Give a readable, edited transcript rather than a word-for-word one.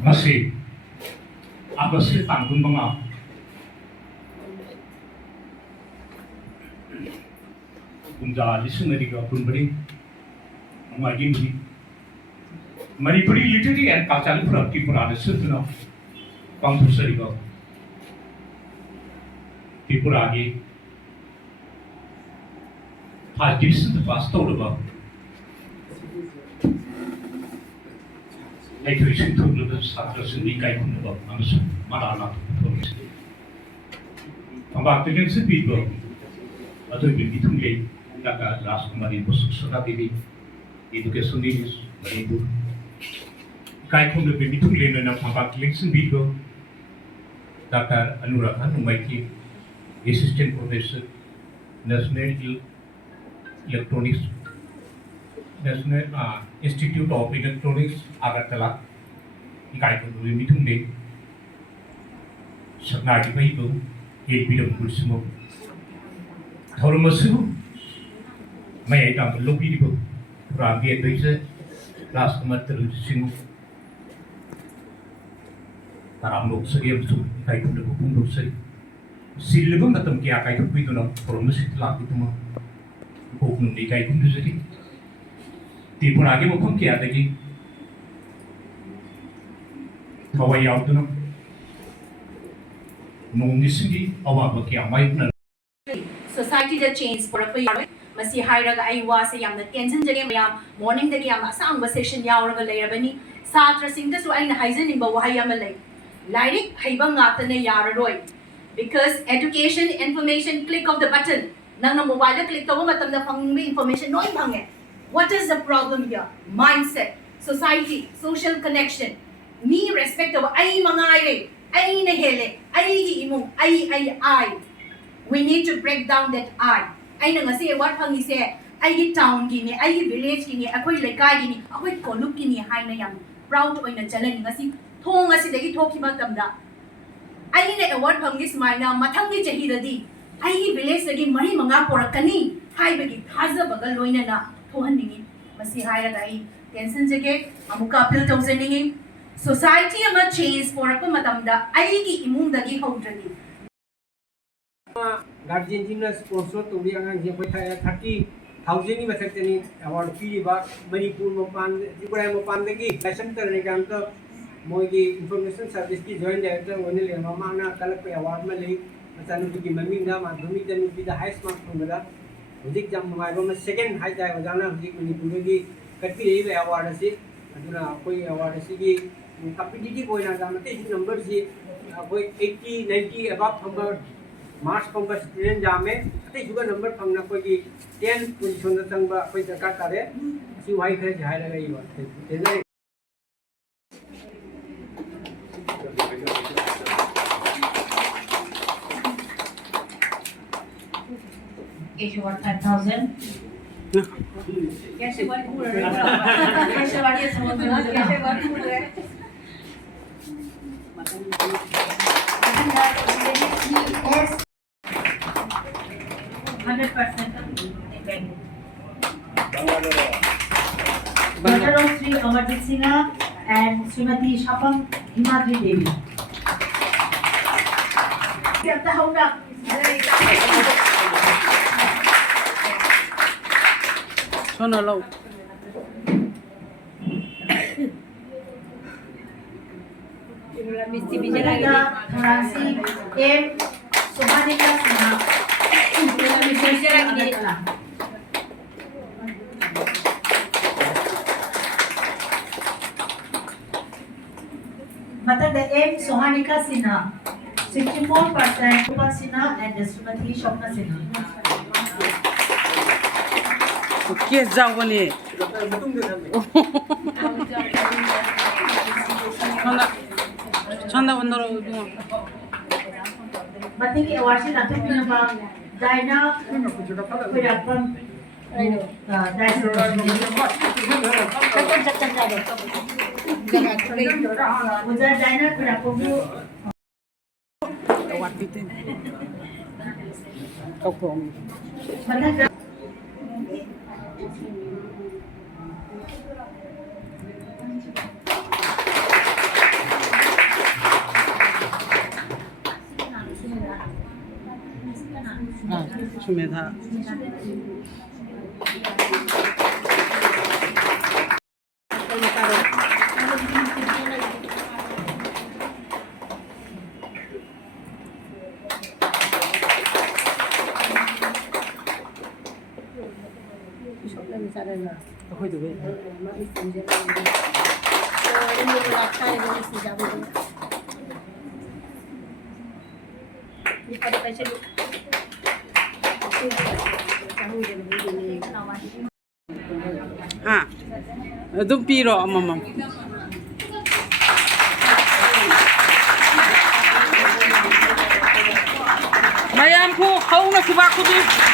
Masih August tanggung mga Punja listener ka punbari magi muri Manipuri literary and cultural for Tripura sutna pangthusari ka Tripura agi first division the first tour ba Felicitation to the Saturday week I couldn't go. I'm so Marana. About the next people, other will be too late. That last money was Surabi, education is Manipur. Kai couldn't be too late enough about election people. Dr. Anurahan, Mikey, Assistant Professor, National Electronics. National Institute of Electronics, Agartala, Ikai Kuru Mitung Day, Saknati Paipu, 8 Bidam Kursimo, Thoramasu, may I come to look people, Rami Advisor, last month, Sinu, Taramok Sariam Su, Ikai Kuru Pundu Sari, Silibum Atam Kiakai to Piduna, from the Sitlakituma, Open the Kai Kundu City. Tripura के मुखम क्या था कि हवाई out ना नोंगिसगी अवाब क्या might ना society that change for a year masi hairaga ai wa se yamna tension jage mayam morning dagi yam asang session yauraga leirabani satra singda su aina haizen ba wahai am lei lairik haiba ngata ne yararoi because education information click of the button nang na mobile click tawo matam na phangmi information noi bhange. What is the problem here? Mindset, society, social connection. Me respect of ay mga ay nahele, ay imong, ay. We need to break down that I. Ay na nga siya, what pang siya, ay town gini, ay village gini, ako'y lekay gini, ako'y koluk gini, hay na yang proud oy na jalan nga si, thong nga si dagi thoki matamda. Ay na award pang gis may na matang ni jahida di, ay village lagi mari mga porakani, hay bagi haza bagal loy na Tuhaningin, masi haya dai tension jage amuka appeal tawsaningin society ama change for apa matamda aigi imung dagi hawdrani guardian jina sponsor to bi angang je pai 30,000 ni mathakani award fi ba Manipur mopan Tripura mopan dagi center ni kam to moigi information service ki join director onile mamana kalak pe award ma lei matanu ki maming da madhumik da nu da highest mark thongala Hujik jam maiba second high jai wajana hujik Manipur gi kati rei award ase aduna koi award ase gi competitive hoina jamate number si koi 80 90 above number marks pangba student jame ate juga number phangna koi gi 10 position da tangba koi darkar tare si wai khare jai lagai wa tenai What 5,000? कैसे बात पूरा कैसे बात ये समझ में कैसे बात पूरा है yes 100% daughter of Sri Amarjit Singh and Srimati Shapam Himadri Devi करता हूँ ना Sono low. Mesti bicara Rasi M Sohanika Sinha. Mesti bicara gini. Mata the M Sohanika Sinha. 64% Rupa Sinha and Srimati Shapna Sinha. Kes jauh ni. Chanda bandar itu. Berarti ki award sih nanti punya bang Daina berapam Daina berapam Award itu. Kau pun. Sumedha. Thôi tụi bên. À, đúng pi rồi mà. Mày ăn khu không là khu bạc khu đi.